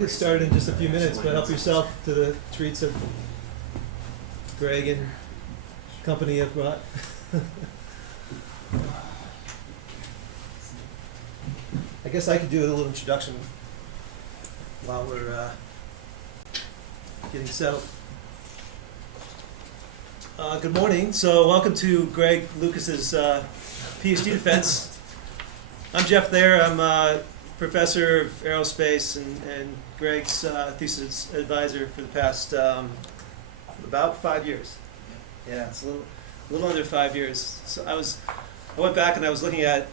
get started in just a few minutes, but help yourself to the treats that Greg and company have brought. I guess I could do a little introduction while we're getting settled. Good morning. So welcome to Greg Lucas's PhD defense. I'm Jeff Thayer. I'm a professor of aerospace and Greg's thesis advisor for the past about 5 years. Yeah, it's a little under 5 years. So I went back and I was looking at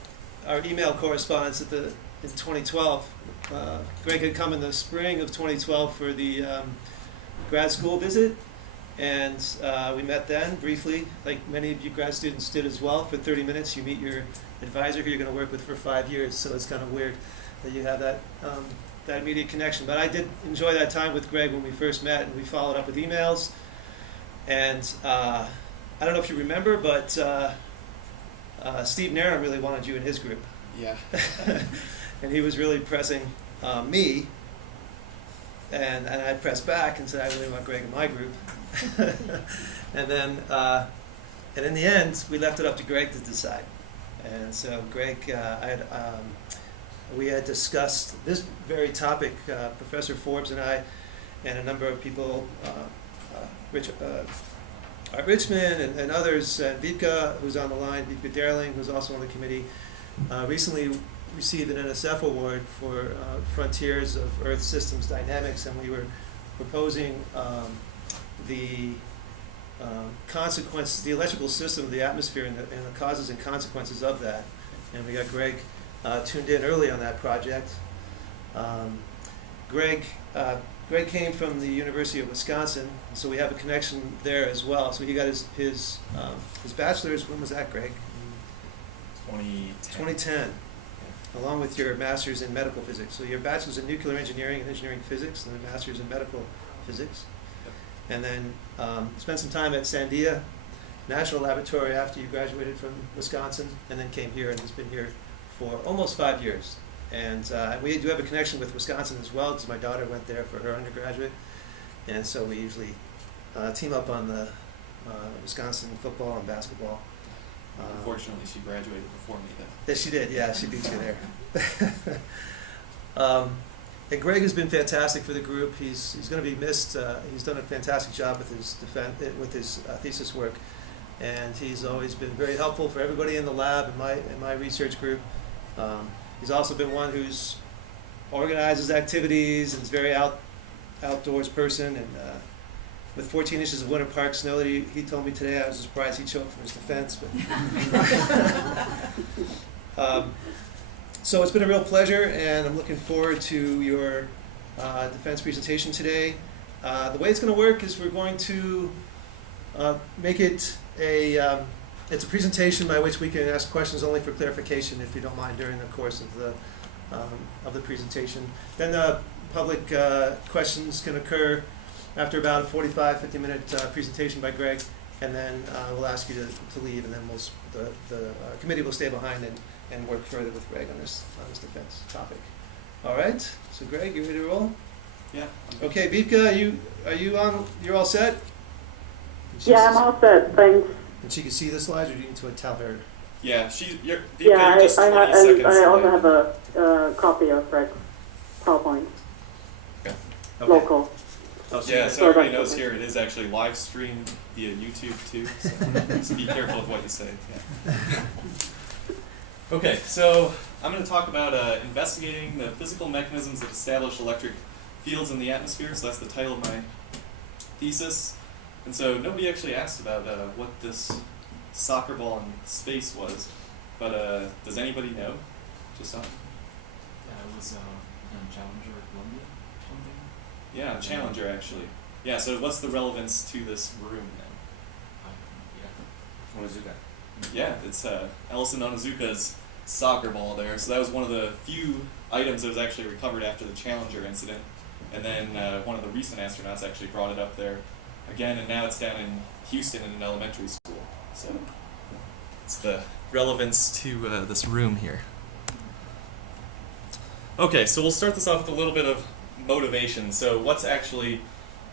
our email correspondence in 2012. Greg had come in the spring of 2012 for the grad school visit, and we met then briefly, like many of you grad students did as well. For 30 minutes, you meet your advisor who you're going to work with for 5 years. So it's kind of weird that you have that immediate connection. But I did enjoy that time with Greg when we first met, and we followed up with emails. And I don't know if you remember, but Steve Narum really wanted you in his group. Yeah. And he was really pressing me, and I pressed back and said, I really want Greg in my group. And then, and in the end, we left it up to Greg to decide. And so Greg, we had discussed this very topic, Professor Forbes and I, and a number of people, Art Richmond and others, and Vika, who's on the line, Vika Derling, who's also on the committee, recently received an NSF award for Frontiers of Earth Systems Dynamics, and we were proposing the consequences, the electrical system of the atmosphere and the causes and consequences of that. And we got Greg tuned in early on that project. Greg came from the University of Wisconsin, so we have a connection there as well. So he got his bachelor's. When was that, Greg? 2010. Along with your master's in medical physics. So your bachelor's in nuclear engineering and engineering physics, and then master's in medical physics. Yep. And then spent some time at Sandia National Laboratory after you graduated from Wisconsin, and then came here and has been here for almost 5 years. And we do have a connection with Wisconsin as well, because my daughter went there for her undergraduate. And so we usually team up on the Wisconsin football and basketball. Unfortunately, she graduated before me, though. Yes, she did. Yeah, she beat you there. And Greg has been fantastic for the group. He's going to be missed. He's done a fantastic job with his thesis work, and he's always been very helpful for everybody in the lab and my research group. He's also been one who's organizes activities and is very outdoors person. And with 14 inches of winter park snow that he told me today, I was surprised he'd show up for his defense. But so it's been a real pleasure, and I'm looking forward to your defense presentation today. The way it's going to work is we're going to make it it's a presentation by which we can ask questions only for clarification, if you don't mind, during the course of the presentation. Then the public questions can occur after about a 45-50-minute presentation by Greg, and then we'll ask you to leave, and then the committee will stay behind and work further with Greg on this defense topic. All right. So Greg, you ready to roll? Yeah. Okay, Vika, are you on? You're all set? Yeah, I'm all set. Thanks. And she can see the slides, or do you need to tell her? Yeah, you're Yeah, just 20 seconds I also away. have a copy of Greg's PowerPoint. Okay. Okay. Local. Oh, so Yeah, you're- so everybody knows here it is actually live streamed via YouTube too, so just be careful with what you say. Yeah. Okay, so I'm going to talk about investigating the physical mechanisms that establish electric fields in the atmosphere. So that's the title of my thesis. And so nobody actually asked about what this soccer ball in space was, but does anybody know? Just on? Yeah, it was Challenger or Columbia or something. Yeah, Challenger actually. Yeah, so what's the relevance to this room then? Onizuka. Yeah, it's Ellison Onizuka's soccer ball there. So that was one of the few items that was actually recovered after the Challenger incident. And then one of the recent astronauts actually brought it up there again, and now it's down in Houston in an elementary school. So it's the relevance to this room here. Okay, so we'll start this off with a little bit of motivation. So what's actually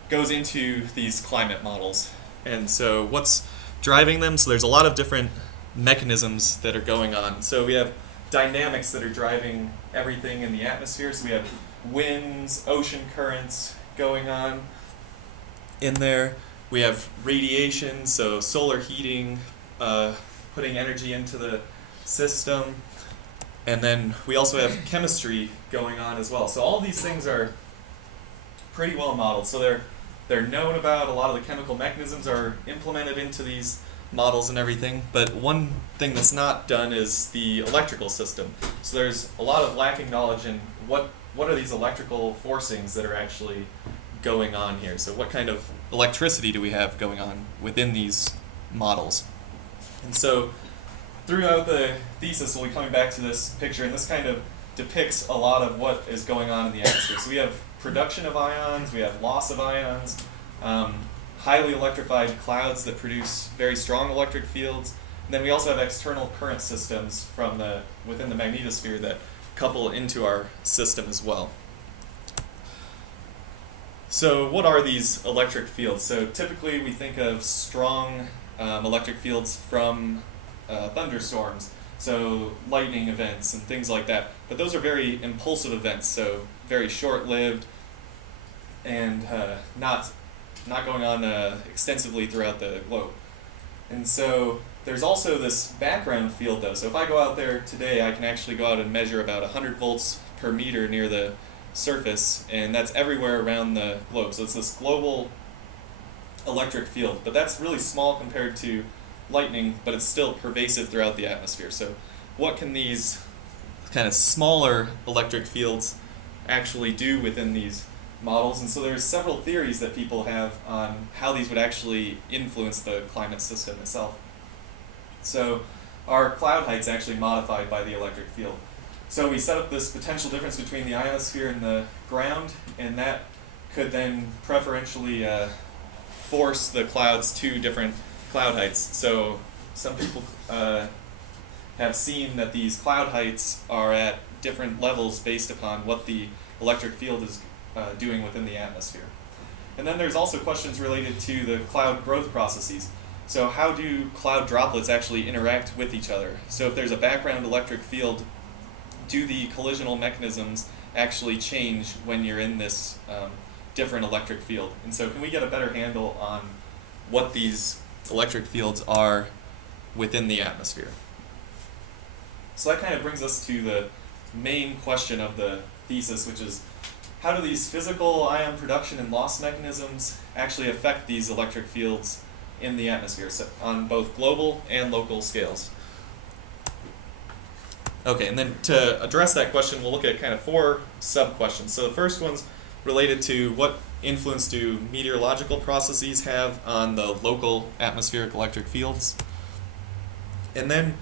goes into these climate models, and so what's driving them? So there's a lot of different mechanisms that are going on. So we have dynamics that are driving everything in the atmosphere. So we have winds, ocean currents going on in there. We have radiation, so solar heating, putting energy into the system. And then we also have chemistry going on as well. So all these things are pretty well modeled. So they're known about. A lot of the chemical mechanisms are implemented into these models and everything. But one thing that's not done is the electrical system. So there's a lot of lacking knowledge in what are these electrical forcings that are actually going on here. So what kind of electricity do we have going on within these models? And so throughout the thesis, we'll be coming back to this picture, and this kind of depicts a lot of what is going on in the atmosphere. So we have production of ions, we have loss of ions, highly electrified clouds that produce very strong electric fields, and then we also have external current systems from within the magnetosphere that couple into our system as well. So what are these electric fields? So typically we think of strong electric fields from thunderstorms, so lightning events and things like that. But those are very impulsive events, so very short-lived and not going on extensively throughout the globe. And so there's also this background field though. So if I go out there today, I can actually go out and measure about 100 volts per meter near the surface, and that's everywhere around the globe. So it's this global electric field, but that's really small compared to lightning, but it's still pervasive throughout the atmosphere. So what can these kind of smaller electric fields actually do within these models? And so there's several theories that people have on how these would actually influence the climate system itself. So our cloud height's actually modified by the electric field. So we set up this potential difference between the ionosphere and the ground, and that could then preferentially force the clouds to different cloud heights. So some people have seen that these cloud heights are at different levels based upon what the electric field is doing within the atmosphere. And then there's also questions related to the cloud growth processes. So how do cloud droplets actually interact with each other? So if there's a background electric field, do the collisional mechanisms actually change when you're in this different electric field? And so can we get a better handle on what these electric fields are within the atmosphere? So that kind of brings us to the main question of the thesis, which is how do these physical ion production and loss mechanisms actually affect these electric fields in the atmosphere, so on both global and local scales? Okay, and then to address that question, we'll look at kind of 4 sub-questions. So the first one's related to what influence do meteorological processes have on the local atmospheric electric fields? And then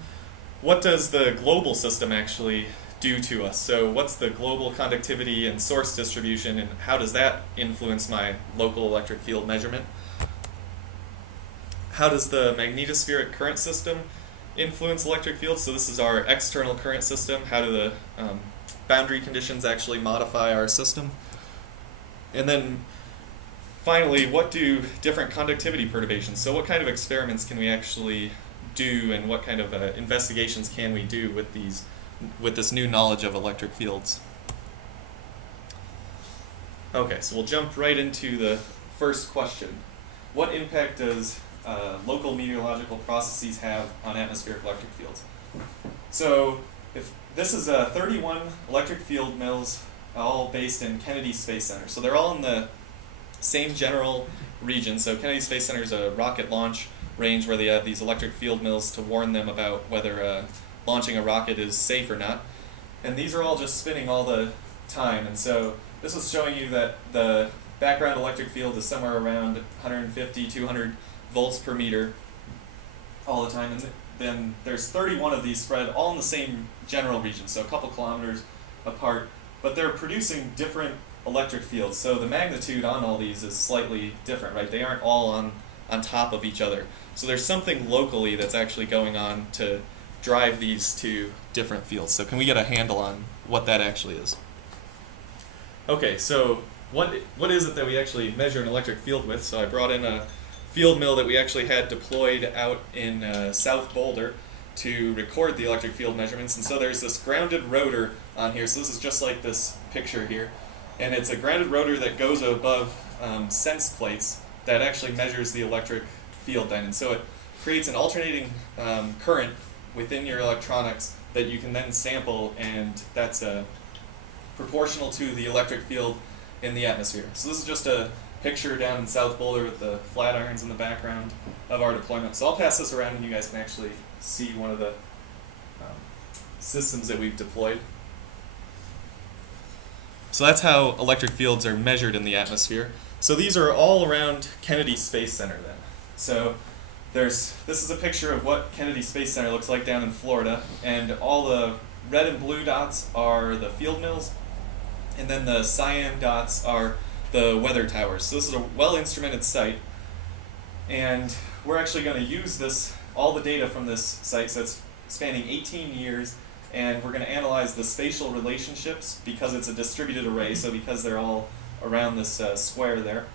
what does the global system actually do to us? So what's the global conductivity and source distribution, and how does that influence my local electric field measurement? How does the magnetospheric current system influence electric fields? So this is our external current system. How do the boundary conditions actually modify our system? And then finally, what do different conductivity perturbations? So what kind of experiments can we actually do, and what kind of investigations can we do with this new knowledge of electric fields? Okay, so we'll jump right into the first question. What impact does local meteorological processes have on atmospheric electric fields? So if this is 31 electric field mills, all based in Kennedy Space Center. So they're all in the same general region. So Kennedy Space Center is a rocket launch range where they have these electric field mills to warn them about whether launching a rocket is safe or not. And these are all just spinning all the time. And so this is showing you that the background electric field is somewhere around 150, 200 volts per meter all the time. And then there's 31 of these spread all in the same general region, so a couple kilometers apart. But they're producing different electric fields. So the magnitude on all these is slightly different, right? They aren't all on top of each other. So there's something locally that's actually going on to drive these to different fields. So can we get a handle on what that actually is? Okay, so what is it that we actually measure an electric field with? So I brought in a field mill that we actually had deployed out in South Boulder to record the electric field measurements. And so there's this grounded rotor on here. So this is just like this picture here. And it's a grounded rotor that goes above sense plates that actually measures the electric field then. And so it creates an alternating current within your electronics that you can then sample, and that's proportional to the electric field in the atmosphere. So this is just a picture down in South Boulder with the flat irons in the background of our deployment. So I'll pass this around and you guys can actually see one of the systems that we've deployed. So that's how electric fields are measured in the atmosphere. So these are all around Kennedy Space Center then. So this is a picture of what Kennedy Space Center looks like down in Florida, and all the red and blue dots are the field mills, and then the cyan dots are the weather towers. So this is a well-instrumented site, and we're actually going to use all the data from this site, so it's spanning 18 years, and we're going to analyze the spatial relationships because it's a distributed array, so because they're all around this square there.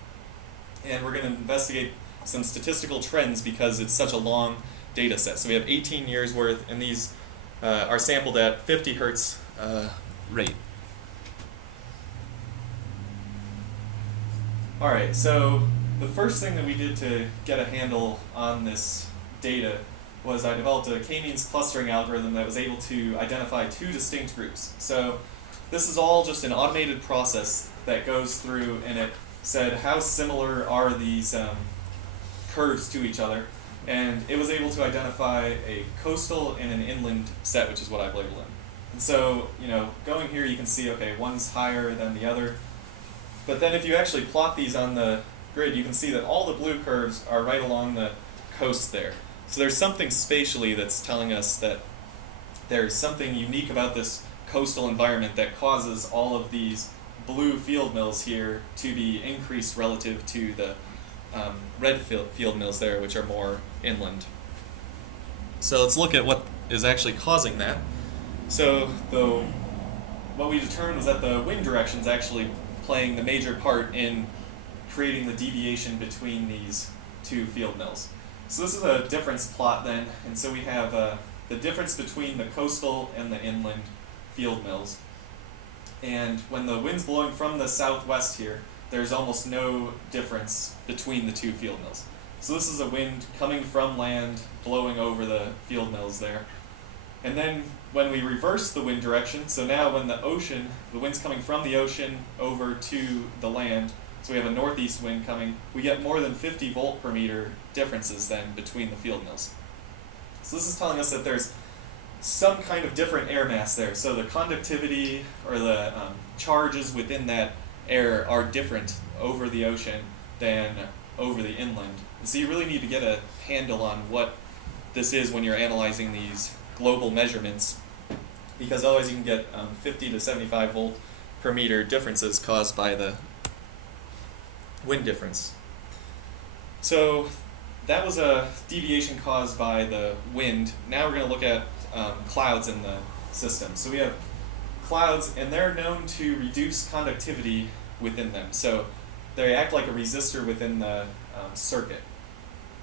And we're going to investigate some statistical trends because it's such a long data set. So we have 18 years worth, and these are sampled at 50 hertz rate. Alright, so the first thing that we did to get a handle on this data was I developed a k-means clustering algorithm that was able to identify two distinct groups. So this is all just an automated process that goes through, and it said how similar are these curves to each other, and it was able to identify a coastal and an inland set, which is what I've labeled them. And so, going here you can see, okay, one's higher than the other, but then if you actually plot these on the grid, you can see that all the blue curves are right along the coast there. So there's something spatially that's telling us that there's something unique about this coastal environment that causes all of these blue field mills here to be increased relative to the red field mills there, which are more inland. So let's look at what is actually causing that. So what we determined was that the wind direction is actually playing the major part in creating the deviation between these two field mills. So this is a difference plot then, and so we have the difference between the coastal and the inland field mills. And when the wind's blowing from the southwest here, there's almost no difference between the two field mills. So this is a wind coming from land, blowing over the field mills there. And then when we reverse the wind direction, so now when the wind's coming from the ocean over to the land, so we have a northeast wind coming, we get more than 50 volt per meter differences then between the field mills. So this is telling us that there's some kind of different air mass there. So the conductivity or the charges within that air are different over the ocean than over the inland. And so you really need to get a handle on what this is when you're analyzing these global measurements, because otherwise you can get 50 to 75 volt per meter differences caused by the wind difference. So that was a deviation caused by the wind. Now we're going to look at clouds in the system. So we have clouds, and they're known to reduce conductivity within them. So they act like a resistor within the circuit.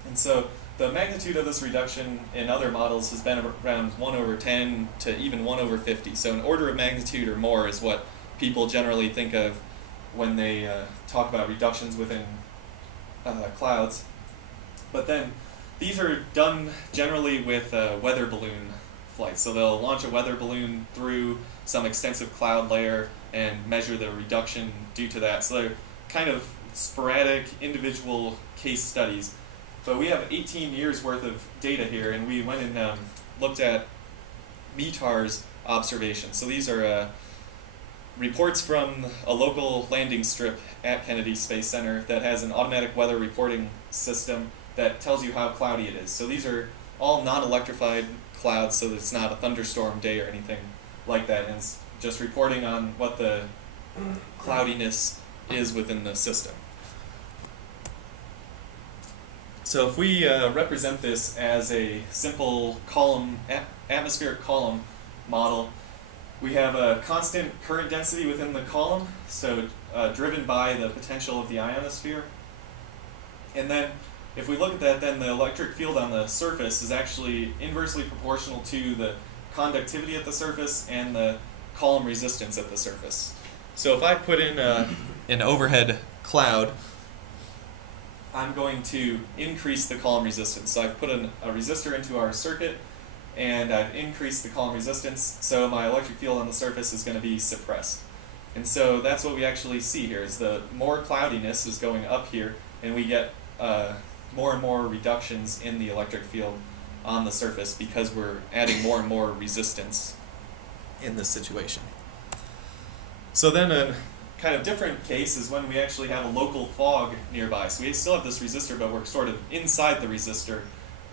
And so the magnitude of this reduction in other models has been around 1 over 10 to even 1 over 50. So an order of magnitude or more is what people generally think of when they talk about reductions within clouds. But then these are done generally with weather balloon flights. So they'll launch a weather balloon through some extensive cloud layer and measure the reduction due to that. So they're kind of sporadic individual case studies. But we have 18 years worth of data here, and we went and looked at METAR's observations. So these are reports from a local landing strip at Kennedy Space Center that has an automatic weather reporting system that tells you how cloudy it is. So these are all non-electrified clouds, so that it's not a thunderstorm day or anything like that, and it's just reporting on what the cloudiness is within the system. So if we represent this as a simple column, atmospheric column model, We have a constant current density within the column, so driven by the potential of the ionosphere. And then if we look at that, then the electric field on the surface is actually inversely proportional to the conductivity at the surface and the column resistance at the surface. So if I put in an overhead cloud, I'm going to increase the column resistance. So I've put a resistor into our circuit, and I've increased the column resistance, so my electric field on the surface is going to be suppressed. And so that's what we actually see here, is the more cloudiness is going up here, and we get more and more reductions in the electric field on the surface because we're adding more and more resistance in this situation. So then a kind of different case is when we actually have a local fog nearby. So we still have this resistor, but we're sort of inside the resistor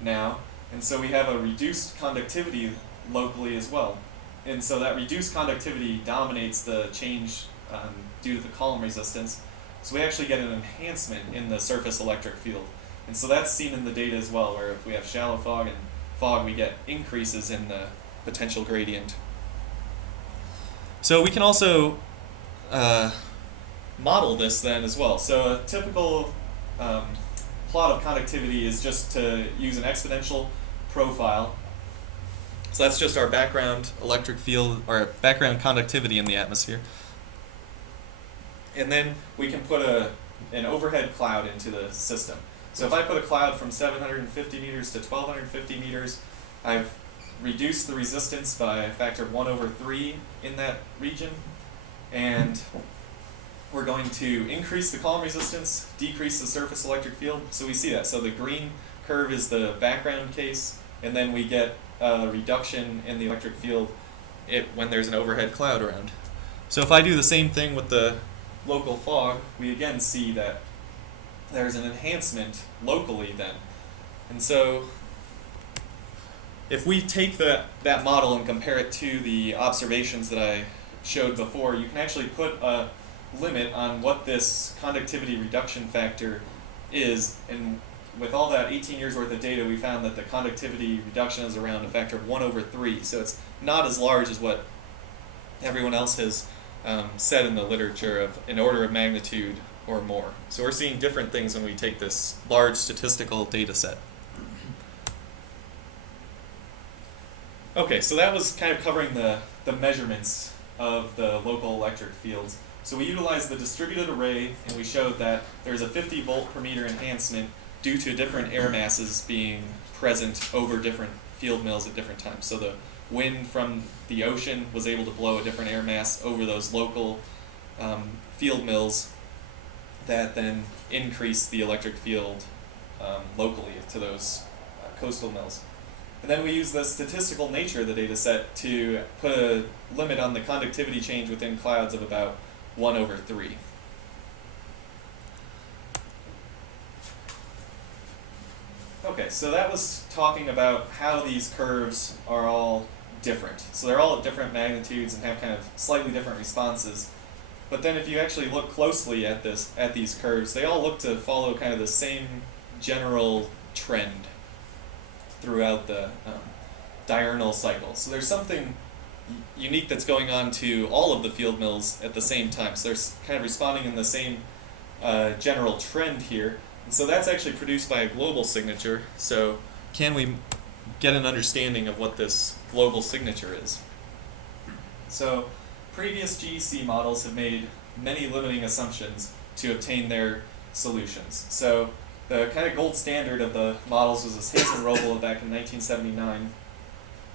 now. And so we have a reduced conductivity locally as well. And so that reduced conductivity dominates the change due to the column resistance. So we actually get an enhancement in the surface electric field. And so that's seen in the data as well, where if we have shallow fog and fog, we get increases in the potential gradient. So we can also model this then as well. So a typical plot of conductivity is just to use an exponential profile. So that's just our background electric field, or background conductivity in the atmosphere. And then we can put an overhead cloud into the system. So if I put a cloud from 750 meters to 1250 meters, I've reduced the resistance by a factor of 1/3 in that region. And we're going to increase the column resistance, decrease the surface electric field. So we see that. So the green curve is the background case, and then we get a reduction in the electric field when there's an overhead cloud around. So if I do the same thing with the local fog, we again see that there's an enhancement locally then. And so if we take that model and compare it to the observations that I showed before, you can actually put a limit on what this conductivity reduction factor is, and with all that 18 years worth of data, we found that the conductivity reduction is around a factor of 1/3, so it's not as large as what everyone else has said in the literature of an order of magnitude or more. So we're seeing different things when we take this large statistical data set. Okay, so that was kind of covering the measurements of the local electric fields. So we utilized the distributed array, and we showed that there's a 50 volt per meter enhancement due to different air masses being present over different field mills at different times. So the wind from the ocean was able to blow a different air mass over those local field mills that then increased the electric field locally to those coastal mills. And then we use the statistical nature of the data set to put a limit on the conductivity change within clouds of about 1/3. Okay, so that was talking about how these curves are all different. So they're all at different magnitudes and have kind of slightly different responses. But then if you actually look closely at these curves, they all look to follow kind of the same general trend throughout the diurnal cycle. So there's something unique that's going on to all of the field mills at the same time. So they're kind of responding in the same general trend here. And so that's actually produced by a global signature. So can we get an understanding of what this global signature is? So previous GEC models have made many limiting assumptions to obtain their solutions. So the kind of gold standard of the models was this Hayes and Roble back in 1979,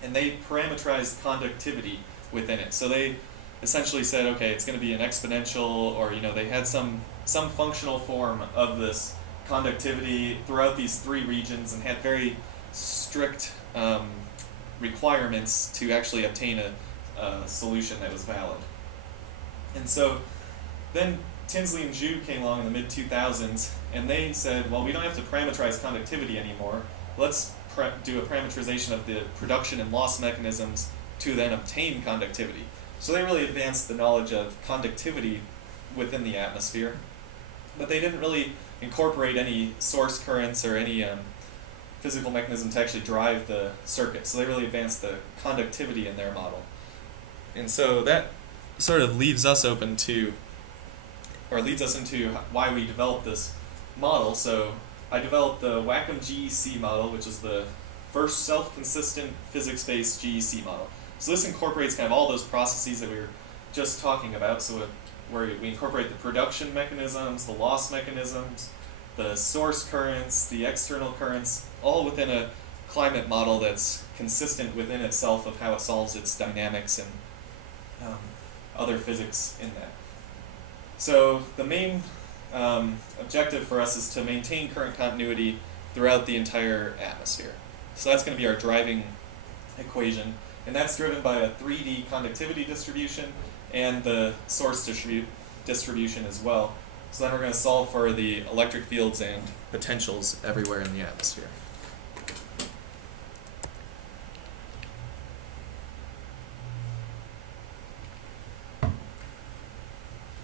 and they parameterized conductivity within it. So they essentially said, okay, it's going to be an exponential, or they had some functional form of this conductivity throughout these three regions, and had very strict requirements to actually obtain a solution that was valid. And so then Tinsley and Zhu came along in the mid-2000s, and they said, well, we don't have to parameterize conductivity anymore. Let's do a parameterization of the production and loss mechanisms to then obtain conductivity. So they really advanced the knowledge of conductivity within the atmosphere, but they didn't really incorporate any source currents or any physical mechanism to actually drive the circuit. So they really advanced the conductivity in their model. And so that sort of leaves us open to, or leads us into why we developed this model. So I developed the Wacom GEC model, which is the first self-consistent physics-based GEC model. So this incorporates kind of all those processes that we were just talking about. So where we incorporate the production mechanisms, the loss mechanisms, the source currents, the external currents, all within a climate model that's consistent within itself of how it solves its dynamics and other physics in that. So the main objective for us is to maintain current continuity throughout the entire atmosphere. So that's going to be our driving equation, and that's driven by a 3D conductivity distribution and the source distribution as well. So then we're going to solve for the electric fields and potentials everywhere in the atmosphere.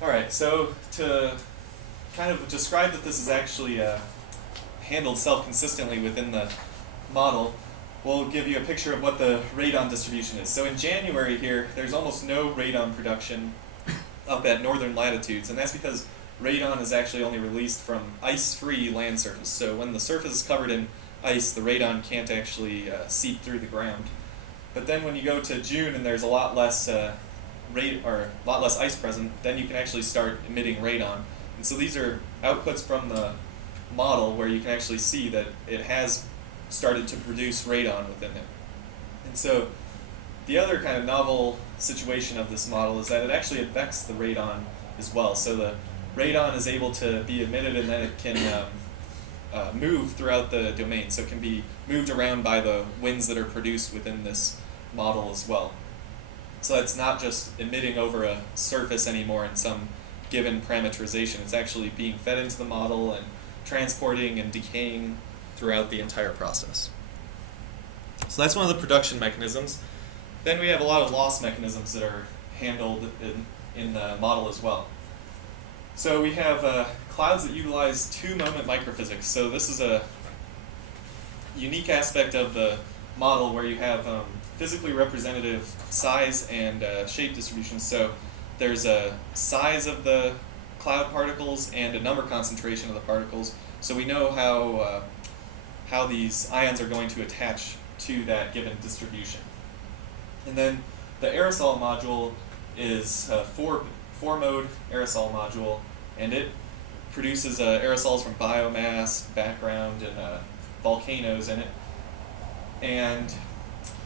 Alright, so to kind of describe that this is actually handled self-consistently within the model, we'll give you a picture of what the radon distribution is. So in January here, there's almost no radon production up at northern latitudes, and that's because radon is actually only released from ice-free land surface. So when the surface is covered in ice, the radon can't actually seep through the ground. But then when you go to June and there's a lot less ice present, then you can actually start emitting radon. And so these are outputs from the model where you can actually see that it has started to produce radon within it. And so the other kind of novel situation of this model is that it actually affects the radon as well. So the radon is able to be emitted and then it can move throughout the domain. So it can be moved around by the winds that are produced within this model as well. So it's not just emitting over a surface anymore in some given parameterization. It's actually being fed into the model and transporting and decaying throughout the entire process. So that's one of the production mechanisms. Then we have a lot of loss mechanisms that are handled in the model as well. So we have clouds that utilize two-moment microphysics. So this is a unique aspect of the model where you have physically representative size and shape distributions. So there's a size of the cloud particles and a number concentration of the particles. So we know how these ions are going to attach to that given distribution. And then the aerosol module is a four-mode aerosol module, and it produces aerosols from biomass, background, and volcanoes in it. And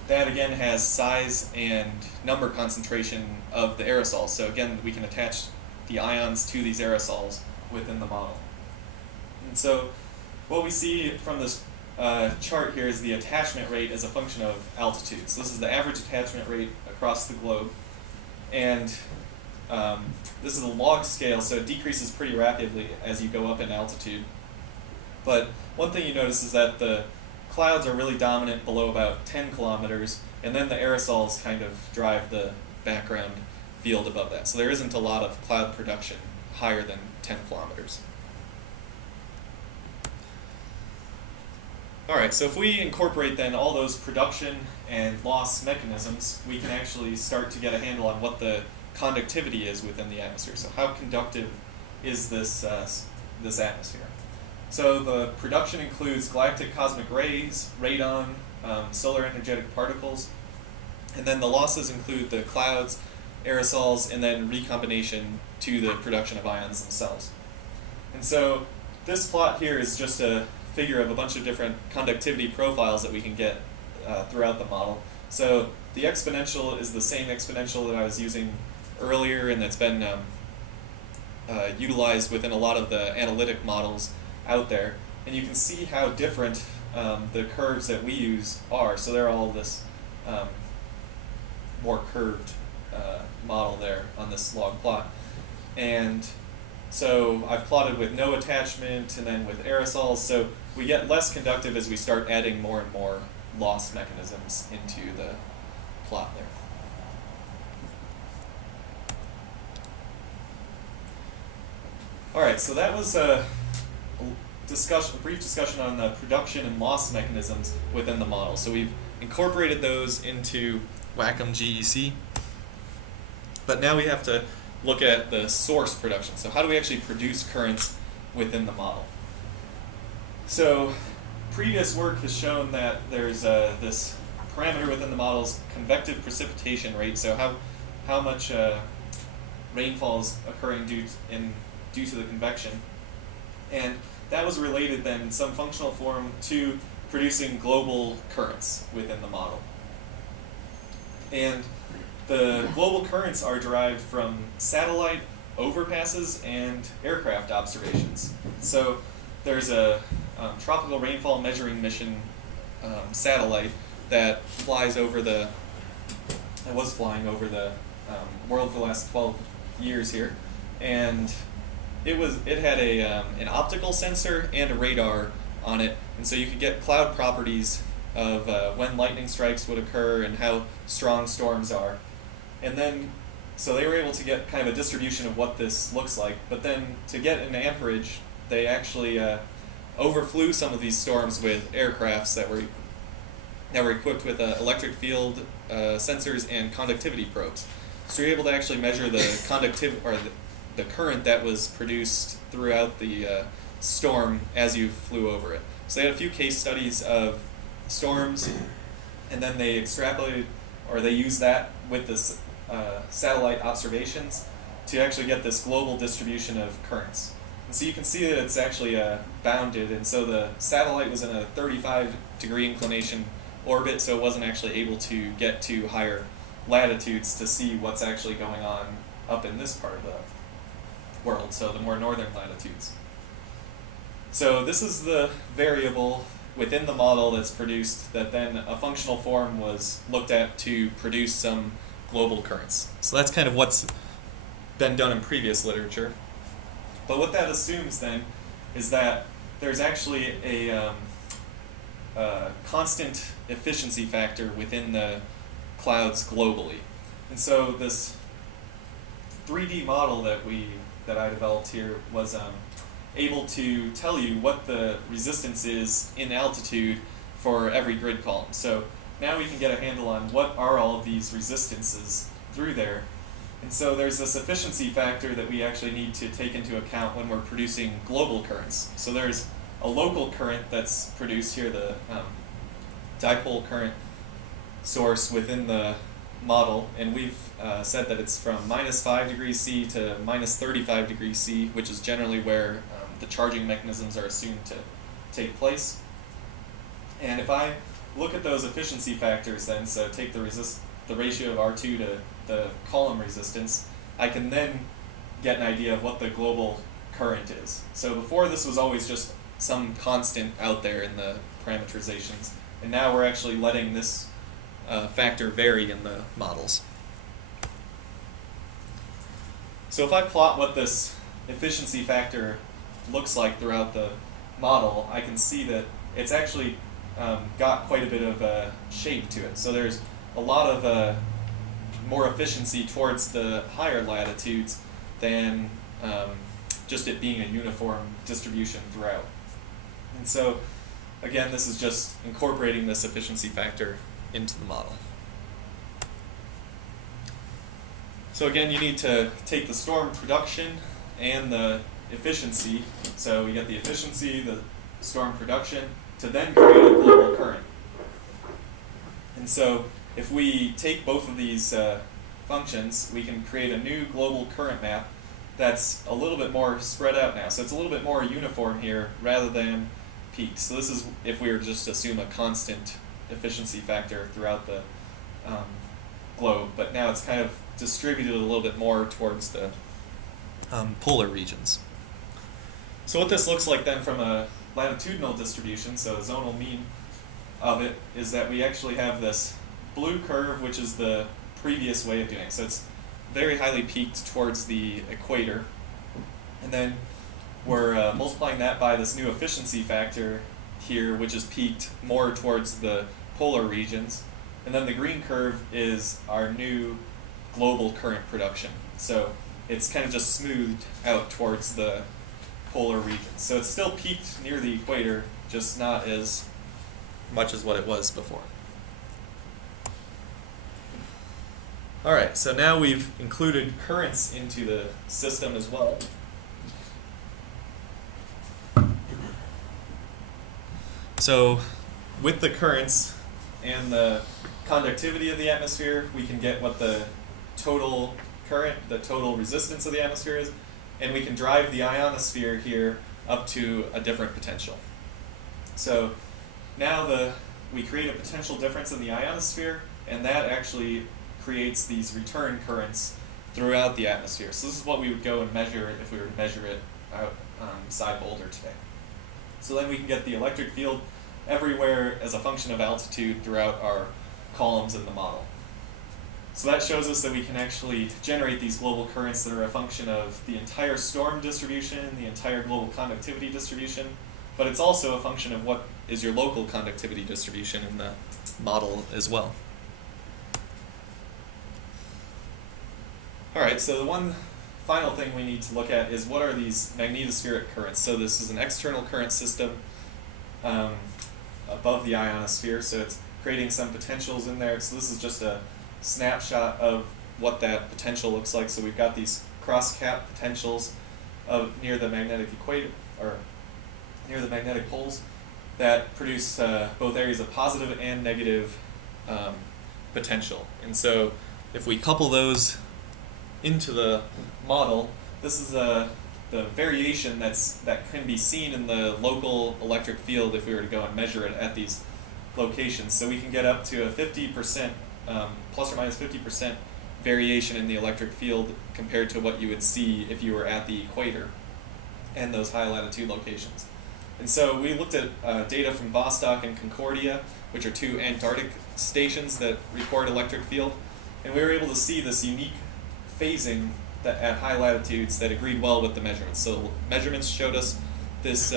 that again has size and number concentration of the aerosols. So again, we can attach the ions to these aerosols within the model. And so what we see from this chart here is the attachment rate as a function of altitude. So this is the average attachment rate across the globe. And this is a log scale, so it decreases pretty rapidly as you go up in altitude. But one thing you notice is that the clouds are really dominant below about 10 kilometers, and then the aerosols kind of drive the background field above that. So there isn't a lot of cloud production higher than 10 kilometers. Alright, so if we incorporate then all those production and loss mechanisms, we can actually start to get a handle on what the conductivity is within the atmosphere. So how conductive is this atmosphere? So the production includes galactic cosmic rays, radon, solar energetic particles, and then the losses include the clouds, aerosols, and then recombination to the production of ions themselves. And so this plot here is just a figure of a bunch of different conductivity profiles that we can get throughout the model. So the exponential is the same exponential that I was using earlier and that's been utilized within a lot of the analytic models out there. And you can see how different the curves that we use are. So they're all this more curved model there on this log plot. And so I've plotted with no attachment and then with aerosols. So we get less conductive as we start adding more and more loss mechanisms into the plot there. Alright, so that was a brief discussion on the production and loss mechanisms within the model. So we've incorporated those into Wacom GEC. But now we have to look at the source production. So how do we actually produce currents within the model? So previous work has shown that there's this parameter within the model's convective precipitation rate. So how much rainfall is occurring due to the convection, and that was related then in some functional form to producing global currents within the model. And the global currents are derived from satellite overpasses and aircraft observations. So there's a tropical rainfall measuring mission satellite that was flying over the world for the last 12 years here, and it had an optical sensor and a radar on it, and so you could get cloud properties of when lightning strikes would occur and how strong storms are. And then, so they were able to get kind of a distribution of what this looks like, but then to get an amperage, they actually overflew some of these storms with aircrafts that were equipped with electric field sensors and conductivity probes. So you're able to actually measure the conductivity or the current that was produced throughout the storm as you flew over it. So they had a few case studies of storms, and then they extrapolated, or they used that with this satellite observations to actually get this global distribution of currents. And so you can see that it's actually bounded, and so the satellite was in a 35-degree inclination orbit, so it wasn't actually able to get to higher latitudes to see what's actually going on up in this part of the world, so the more northern latitudes. So this is the variable within the model that's produced that then a functional form was looked at to produce some global currents. So that's kind of what's been done in previous literature. But what that assumes then is that there's actually a constant efficiency factor within the clouds globally. And so this 3D model that I developed here was able to tell you what the resistance is in altitude for every grid column. So now we can get a handle on what are all of these resistances through there. And so there's this efficiency factor that we actually need to take into account when we're producing global currents. So there's a local current that's produced here, the dipole current source within the model, and we've said that it's from -5 degrees C to -35 degrees C, which is generally where the charging mechanisms are assumed to take place. And if I look at those efficiency factors then, so take the ratio of R2 to the column resistance, I can then get an idea of what the global current is. So before, this was always just some constant out there in the parameterizations, and now we're actually letting this factor vary in the models. So if I plot what this efficiency factor looks like throughout the model, I can see that it's actually got quite a bit of shape to it. So there's a lot of more efficiency towards the higher latitudes than just it being a uniform distribution throughout. And so, again, this is just incorporating this efficiency factor into the model. So again, you need to take the storm production and the efficiency. So you get the efficiency, the storm production, to then create a global current. And so if we take both of these functions, we can create a new global current map that's a little bit more spread out now. So it's a little bit more uniform here rather than peaked. So this is if we were just to assume a constant efficiency factor throughout the globe, but now it's kind of distributed a little bit more towards the polar regions. So what this looks like then from a latitudinal distribution, so a zonal mean of it, is that we actually have this blue curve, which is the previous way of doing it. So it's very highly peaked towards the equator, and then we're multiplying that by this new efficiency factor here, which is peaked more towards the polar regions, and then the green curve is our new global current production. So it's kind of just smoothed out towards the polar regions. So it's still peaked near the equator, just not as much as what it was before. All right, so now we've included currents into the system as well. So with the currents and the conductivity of the atmosphere, we can get what the total current, the total resistance of the atmosphere is, and we can drive the ionosphere here up to a different potential. So now we create a potential difference in the ionosphere, and that actually creates these return currents throughout the atmosphere. So this is what we would go and measure if we were to measure it out beside Boulder today. So then we can get the electric field everywhere as a function of altitude throughout our columns in the model. So that shows us that we can actually generate these global currents that are a function of the entire storm distribution, the entire global conductivity distribution, but it's also a function of what is your local conductivity distribution in the model as well. All right, so the one final thing we need to look at is what are these magnetospheric currents. So this is an external current system above the ionosphere, so it's creating some potentials in there. So this is just a snapshot of what that potential looks like. So we've got these cross-cap potentials near the magnetic equator, or near the magnetic poles, that produce both areas of positive and negative potential. And so if we couple those into the model, this is the variation that can be seen in the local electric field if we were to go and measure it at these locations. So we can get up to a 50%, plus or minus 50% variation in the electric field compared to what you would see if you were at the equator and those high latitude locations. And so we looked at data from Vostok and Concordia, which are two Antarctic stations that record electric field, and we were able to see this unique phasing that at high latitudes that agreed well with the measurements. So measurements showed us this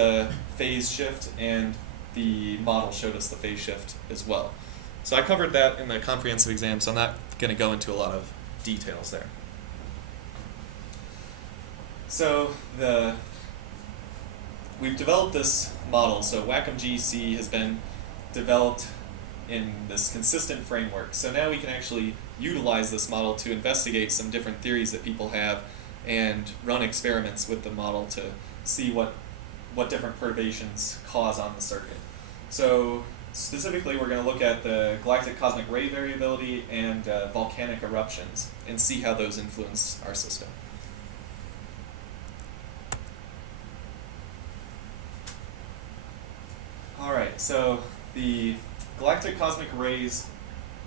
phase shift, and the model showed us the phase shift as well. So I covered that in the comprehensive exam, so I'm not going to go into a lot of details there. So we've developed this model. So Wacom GC has been developed in this consistent framework. So now we can actually utilize this model to investigate some different theories that people have and run experiments with the model to see what different perturbations cause on the circuit. So specifically, we're going to look at the galactic cosmic ray variability and volcanic eruptions and see how those influence our system. Alright, so the galactic cosmic rays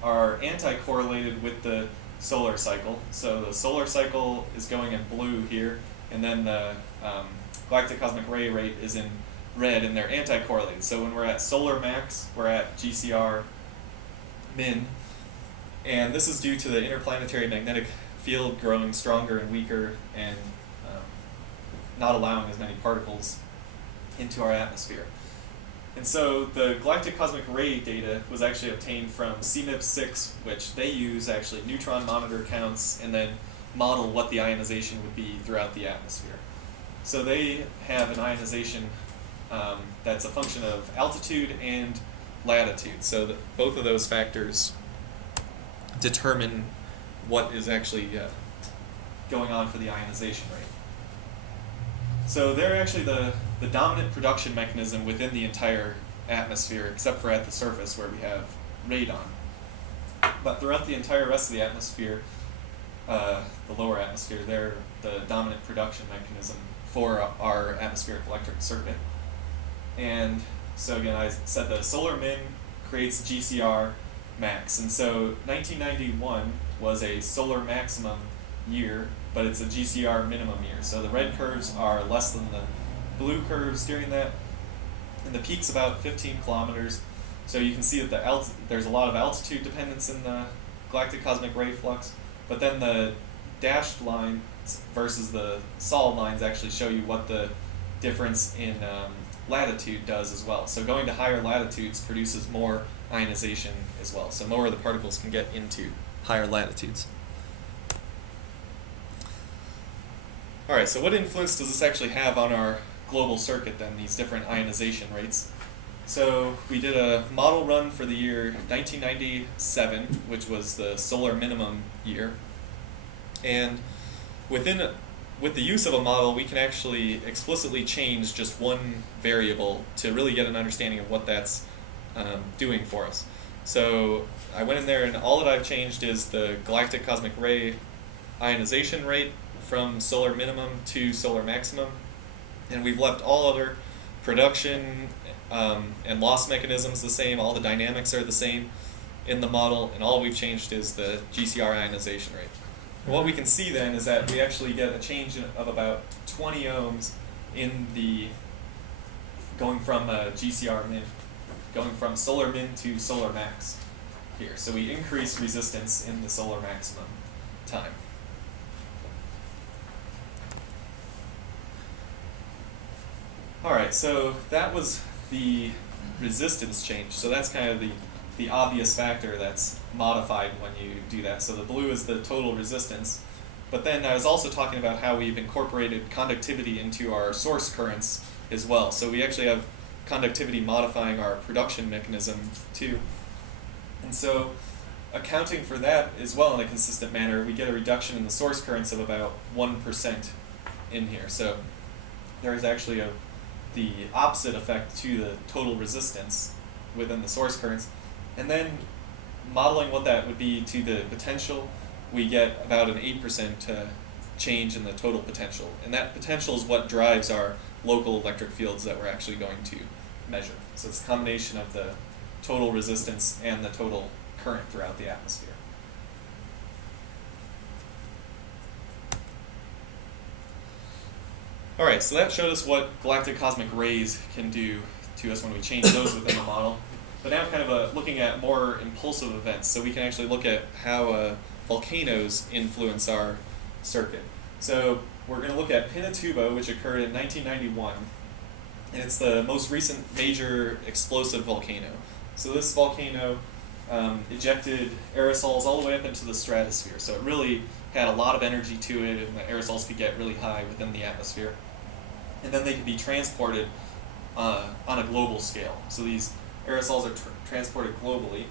are anti-correlated with the solar cycle. So the solar cycle is going in blue here, and then the galactic cosmic ray rate is in red, and they're anti-correlated. So when we're at solar max, we're at GCR min, and this is due to the interplanetary magnetic field growing stronger and weaker and not allowing as many particles into our atmosphere. And so the galactic cosmic ray data was actually obtained from CMIP6, which they use actually neutron monitor counts and then model what the ionization would be throughout the atmosphere. So they have an ionization that's a function of altitude and latitude. So that both of those factors determine what is actually going on for the ionization rate. So they're actually the dominant production mechanism within the entire atmosphere, except for at the surface where we have radon. But throughout the entire rest of the atmosphere, the lower atmosphere, they're the dominant production mechanism for our atmospheric electric circuit. And so again, I said the solar min creates GCR max. And so 1991 was a solar maximum year, but it's a GCR minimum year. So the red curves are less than the blue curves during that, and the peak's about 15 kilometers. So you can see that there's a lot of altitude dependence in the galactic cosmic ray flux, but then the dashed line versus the solid lines actually show you what the difference in latitude does as well. So going to higher latitudes produces more ionization as well. So more of the particles can get into higher latitudes. Alright, so what influence does this actually have on our global circuit then, these different ionization rates? So we did a model run for the year 1997, which was the solar minimum year. And with the use of a model, we can actually explicitly change just one variable to really get an understanding of what that's doing for us. So I went in there, and all that I've changed is the galactic cosmic ray ionization rate from solar minimum to solar maximum, and we've left all other production and loss mechanisms the same. All the dynamics are the same in the model, and all we've changed is the GCR ionization rate. And what we can see then is that we actually get a change of about 20 ohms in the going from GCR min, going from solar min to solar max here. So we increase resistance in the solar maximum time. Alright, so that was the resistance change. So that's kind of the obvious factor that's modified when you do that. So the blue is the total resistance. But then I was also talking about how we've incorporated conductivity into our source currents as well. So we actually have conductivity modifying our production mechanism too. And so accounting for that as well in a consistent manner, we get a reduction in the source currents of about 1% in here. So there is actually the opposite effect to the total resistance within the source currents. And then modeling what that would be to the potential, we get about an 8% change in the total potential. And that potential is what drives our local electric fields that we're actually going to measure. So it's a combination of the total resistance and the total current throughout the atmosphere. Alright, so that showed us what galactic cosmic rays can do to us when we change those within the model. But now kind of looking at more impulsive events, so we can actually look at how volcanoes influence our circuit. So we're going to look at Pinatubo, which occurred in 1991, and it's the most recent major explosive volcano. So this volcano ejected aerosols all the way up into the stratosphere, so it really had a lot of energy to it, and the aerosols could get really high within the atmosphere. And then they could be transported on a global scale. So these aerosols are transported globally.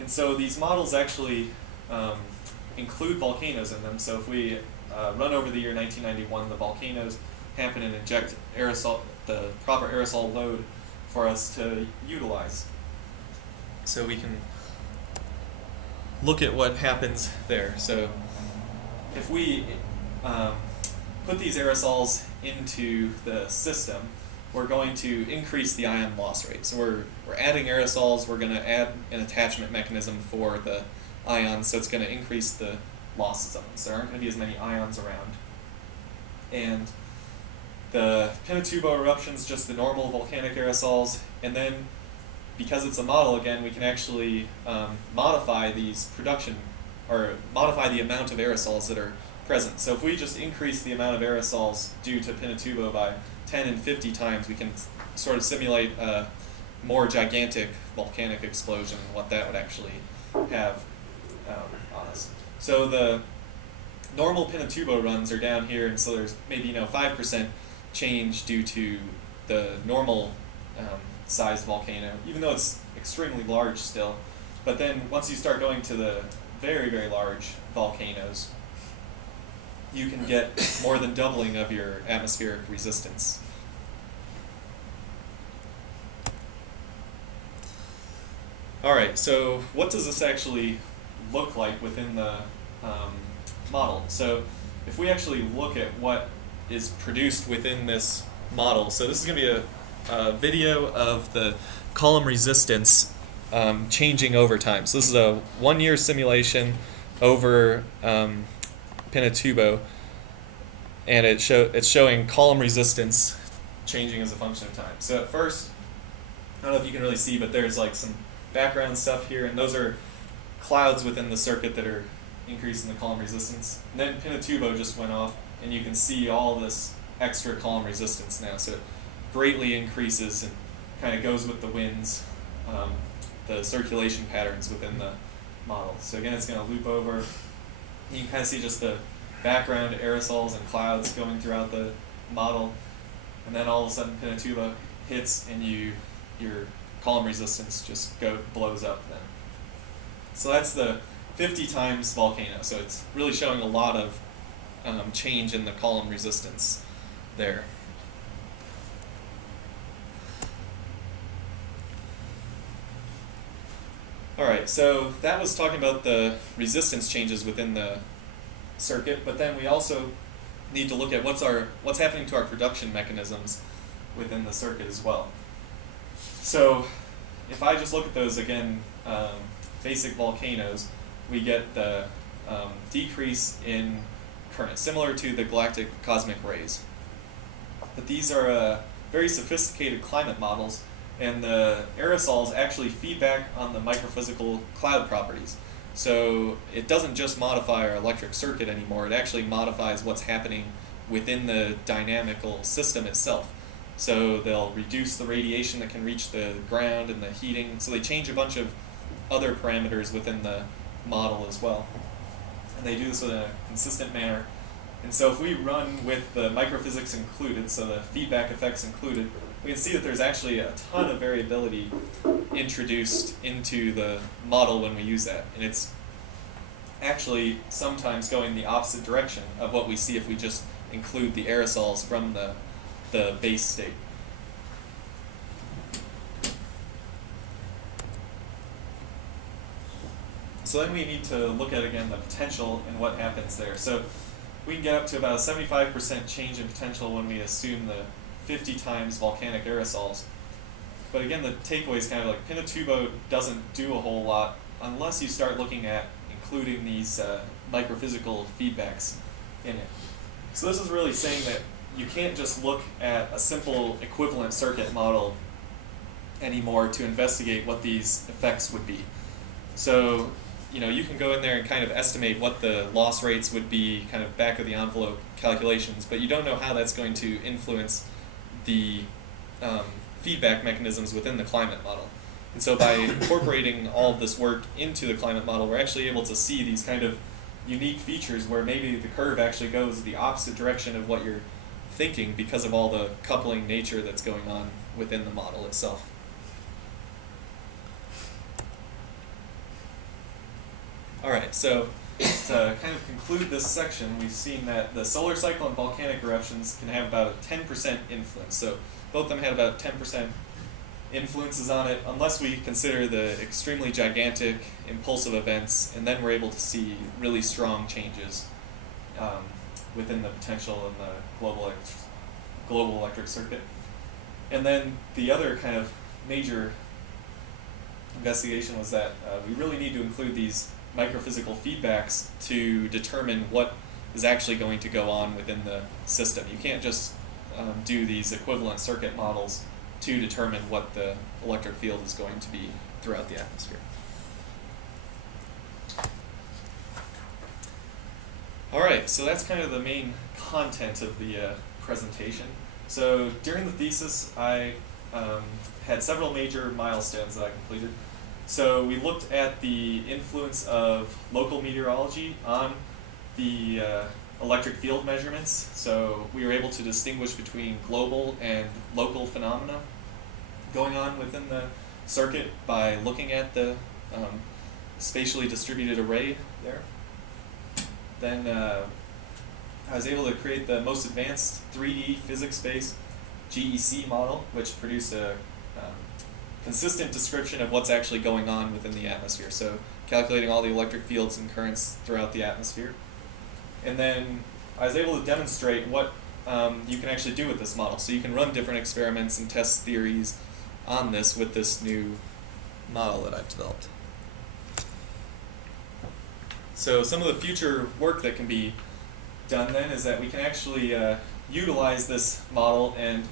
And so these models actually include volcanoes in them. So if we run over the year 1991, the volcanoes happen and inject aerosol, the proper aerosol load for us to utilize. So we can look at what happens there. So if we put these aerosols into the system, we're going to increase the ion loss rate. So we're adding aerosols, we're going to add an attachment mechanism for the ions, so it's going to increase the losses of them. So there aren't going to be as many ions around. And the Pinatubo eruption's just the normal volcanic aerosols, and then because it's a model again, we can actually modify these production, or modify the amount of aerosols that are present. So if we just increase the amount of aerosols due to Pinatubo by 10 and 50 times, we can sort of simulate a more gigantic volcanic explosion and what that would actually have on us. So the normal Pinatubo runs are down here, and so there's maybe 5% change due to the normal size volcano, even though it's extremely large still. But then once you start going to the very, very large volcanoes, you can get more than doubling of your atmospheric resistance. Alright, so what does this actually look like within the model? So if we actually look at what is produced within this model, so this is going to be a video of the column resistance changing over time. So this is a 1-year simulation over Pinatubo, and it's showing column resistance changing as a function of time. So at first, I don't know if you can really see, but there's like some background stuff here, and those are clouds within the circuit that are increasing the column resistance. And then Pinatubo just went off, and you can see all this extra column resistance now. So it greatly increases and kind of goes with the winds, the circulation patterns within the model. So again, it's going to loop over. You can kind of see just the background aerosols and clouds going throughout the model, and then all of a sudden Pinatubo hits, and you your column resistance just blows up then. So that's the 50 times volcano. So it's really showing a lot of change in the column resistance there. Alright, so that was talking about the resistance changes within the circuit, but then we also need to look at what's happening to our production mechanisms within the circuit as well. So if I just look at those again, basic volcanoes, we get the decrease in current, similar to the galactic cosmic rays. But these are very sophisticated climate models, and the aerosols actually feed back on the microphysical cloud properties. So it doesn't just modify our electric circuit anymore, it actually modifies what's happening within the dynamical system itself. So they'll reduce the radiation that can reach the ground and the heating, so they change a bunch of other parameters within the model as well. And they do this in a consistent manner. And so if we run with the microphysics included, so the feedback effects included, we can see that there's actually a ton of variability introduced into the model when we use that. And it's actually sometimes going the opposite direction of what we see if we just include the aerosols from the base state. So then we need to look at, again, the potential and what happens there. So we can get up to about a 75% change in potential when we assume the 50 times volcanic aerosols. But again, the takeaway is kind of like Pinatubo doesn't do a whole lot unless you start looking at including these microphysical feedbacks in it. So this is really saying that you can't just look at a simple equivalent circuit model anymore to investigate what these effects would be. So, you can go in there and kind of estimate what the loss rates would be, kind of back of the envelope calculations, but you don't know how that's going to influence the feedback mechanisms within the climate model. And so by incorporating all of this work into the climate model, we're actually able to see these kind of unique features where maybe the curve actually goes the opposite direction of what you're thinking because of all the coupling nature that's going on within the model itself. Alright, so to kind of conclude this section, we've seen that the solar cycle and volcanic eruptions can have about a 10% influence. So both of them had about 10% influences on it, unless we consider the extremely gigantic impulsive events, and then we're able to see really strong changes within the potential in the global electric circuit. And then the other kind of major investigation was that we really need to include these microphysical feedbacks to determine what is actually going to go on within the system. You can't just do these equivalent circuit models to determine what the electric field is going to be throughout the atmosphere. Alright, so that's kind of the main content of the presentation. So during the thesis, I had several major milestones that I completed. So we looked at the influence of local meteorology on the electric field measurements. So we were able to distinguish between global and local phenomena going on within the circuit by looking at the spatially distributed array there. Then I was able to create the most advanced 3D physics-based GEC model, which produced a consistent description of what's actually going on within the atmosphere. So calculating all the electric fields and currents throughout the atmosphere. And then I was able to demonstrate what you can actually do with this model. So you can run different experiments and test theories on this with this new model that I've developed. So some of the future work that can be done then is that we can actually utilize this model, and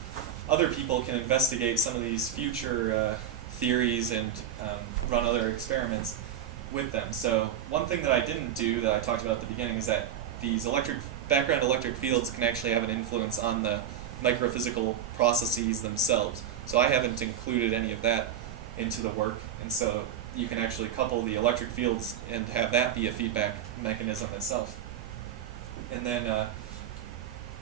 other people can investigate some of these future theories and run other experiments with them. So one thing that I didn't do that I talked about at the beginning is that these background electric fields can actually have an influence on the microphysical processes themselves. So I haven't included any of that into the work, and so you can actually couple the electric fields and have that be a feedback mechanism itself. And then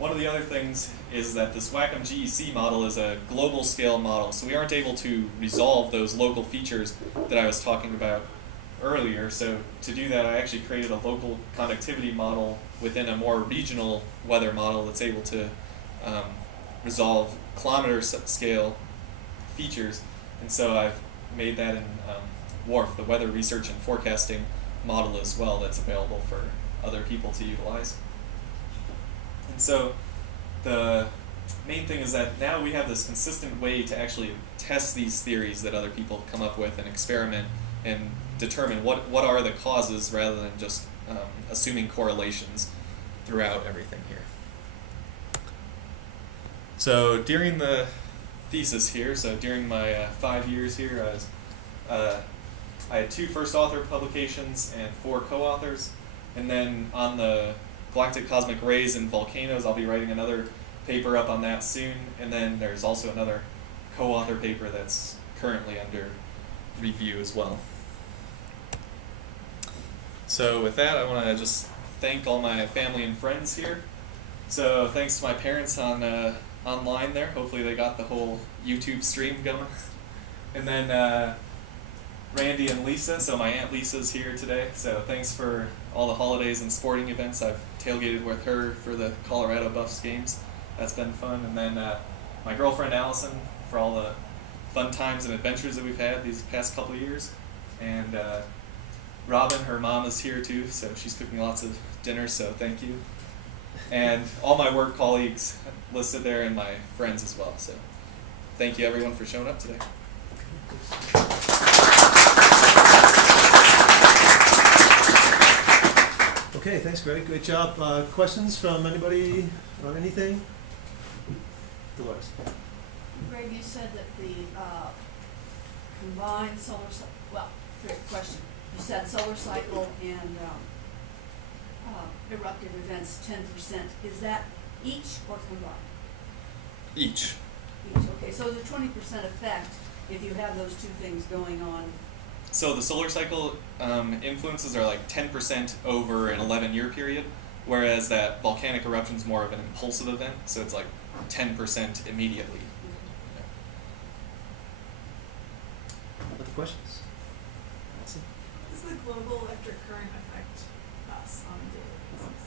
one of the other things is that this Wacom GEC model is a global scale model, so we aren't able to resolve those local features that I was talking about earlier. So to do that, I actually created a local conductivity model within a more regional weather model that's able to resolve kilometer scale features. And so I've made that in WRF, the Weather Research and Forecasting model as well, that's available for other people to utilize. And so the main thing is that now we have this consistent way to actually test these theories that other people come up with and experiment and determine what are the causes rather than just assuming correlations throughout everything here. So during the thesis here, so during my 5 years here, I had 2 first author publications and 4 co-authors, and then on the galactic cosmic rays and volcanoes, I'll be writing another paper up on that soon, and then there's also another co-author paper that's currently under review as well. So with that, I want to just thank all my family and friends here. So thanks to my parents on online there. Hopefully they got the whole YouTube stream going. And then Randy and Lisa. So my Aunt Lisa's here today. So thanks for all the holidays and sporting events. I've tailgated with her for the Colorado Buffs games. That's been fun. And then my girlfriend Allison for all the fun times and adventures that we've had these past couple of years. And Robin, her mom, is here too, so she's cooking lots of dinners, so thank you. And all my work colleagues listed there and my friends as well, so thank you everyone for showing up today. Okay, thanks, Greg. Great job. Questions from anybody on anything? Dolores. Greg, you said that the combined solar cycle, well, here's the question. You said solar cycle and eruptive events 10%. Is that each or combined? Each. Each, okay. So there's a 20% effect if you have those 2 things going on. So the solar cycle influences are like 10% over an 11-year period, whereas that volcanic eruption is more of an impulsive event, so it's like 10% immediately. Other questions? Allison? Does the global electric current affect us on a daily basis?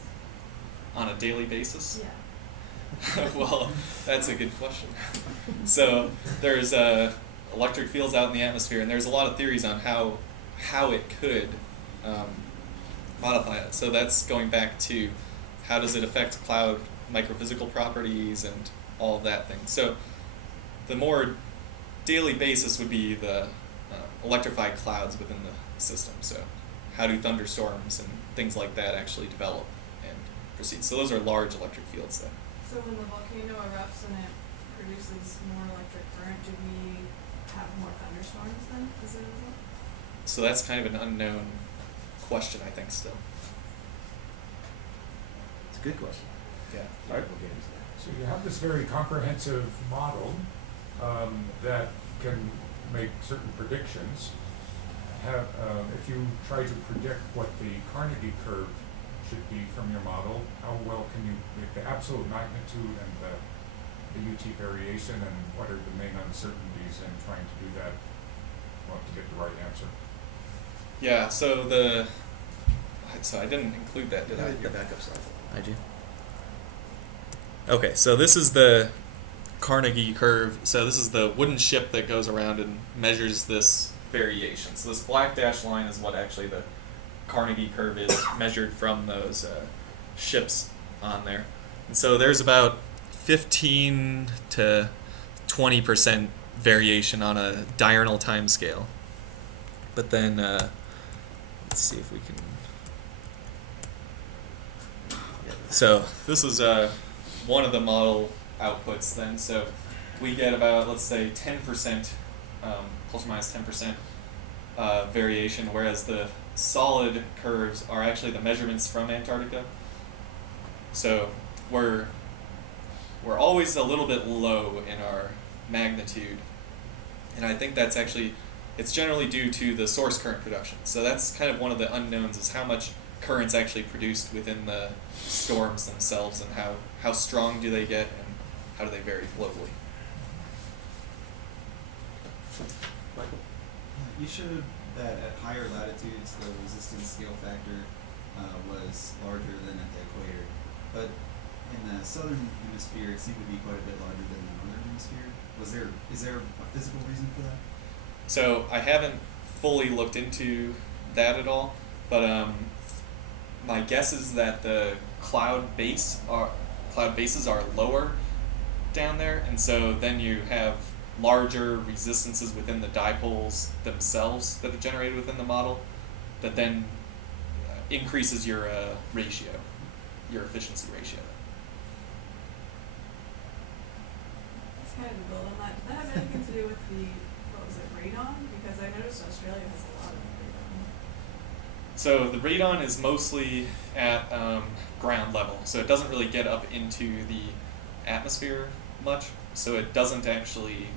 On a daily basis? Yeah. Well, that's a good question. So there's electric fields out in the atmosphere, and there's a lot of theories on how it could modify it. So that's going back to how does it affect cloud microphysical properties and all of that thing. So the more daily basis would be the electrified clouds within the system. So how do thunderstorms and things like that actually develop and proceed? So those are large electric fields then. So when the volcano erupts and it produces more electric current, do we have more thunderstorms then as a result? So that's kind of an unknown question, I think, still. It's a good question. Yeah. All right. So you have this very comprehensive model that can make certain predictions. If you try to predict what the Carnegie curve should be from your model, how well can you make the absolute magnitude and the UT variation, and what are the main uncertainties in trying to do that, well, to get the right answer? Yeah, so I didn't include that, did I? Your backup slide. I do. Okay, so this is the Carnegie curve. So this is the wooden ship that goes around and measures this variation. So this black dashed line is what actually the Carnegie curve is measured from those ships on there. And so there's about 15 to 20% variation on a diurnal time scale. But then, let's see if we can... So this is one of the model outputs then. So we get about, let's say, 10%, plus or minus 10% variation, whereas the solid curves are actually the measurements from Antarctica. So we're always a little bit low in our magnitude, and I think that's actually, it's generally due to the source current production. So that's kind of one of the unknowns, is how much currents actually produced within the storms themselves, and how strong do they get, and how do they vary globally. Michael? You showed that at higher latitudes the resistance scale factor was larger than at the equator, but in the southern hemisphere it seemed to be quite a bit larger than the northern hemisphere. Is there a physical reason for that? So I haven't fully looked into that at all, but my guess is that the cloud bases are lower down there, and so then you have larger resistances within the dipoles themselves that are generated within the model, that then increases your ratio, your efficiency ratio. That's kind of a build on that. Did that have anything to do with the, what was it, radon? Because I noticed Australia has a lot of radon. So the radon is mostly at ground level, so it doesn't really get up into the atmosphere much, so it doesn't actually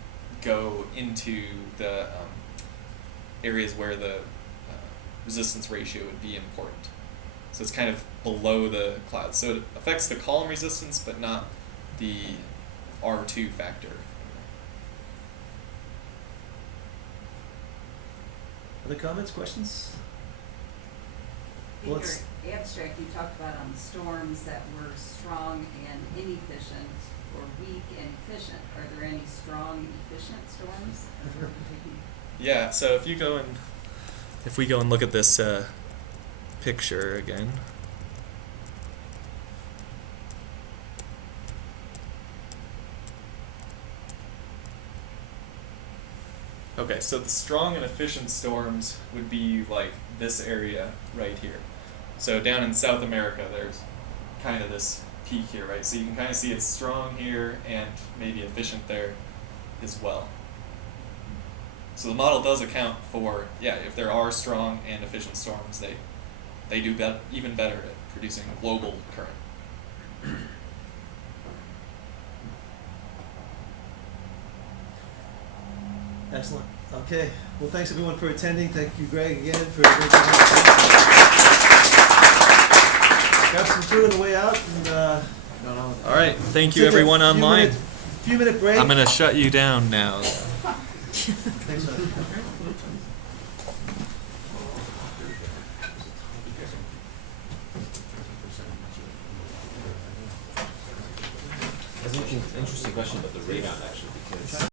go into the areas where the resistance ratio would be important. So it's kind of below the clouds. So it affects the column resistance, but not the R2 factor. Other comments, questions? In Well, your it's- abstract, you talked about storms that were strong and inefficient, or weak and efficient. Are there any strong, efficient storms? Yeah, so if we go and look at this picture again. Okay, so the strong and efficient storms would be like this area right here. So down in South America, there's kind of this peak here, right? So you can kind of see it's strong here and maybe efficient there as well. So the model does account for, if there are strong and efficient storms, they do even better at producing global current. Excellent. Okay. Well, thanks everyone for attending. Thank you, Greg, again for a great time. Grab some food on the way out, and All right, thank you take a everyone online. few-minute break. I'm gonna shut you down now. Thanks, man. That's an interesting question about the radon, actually, because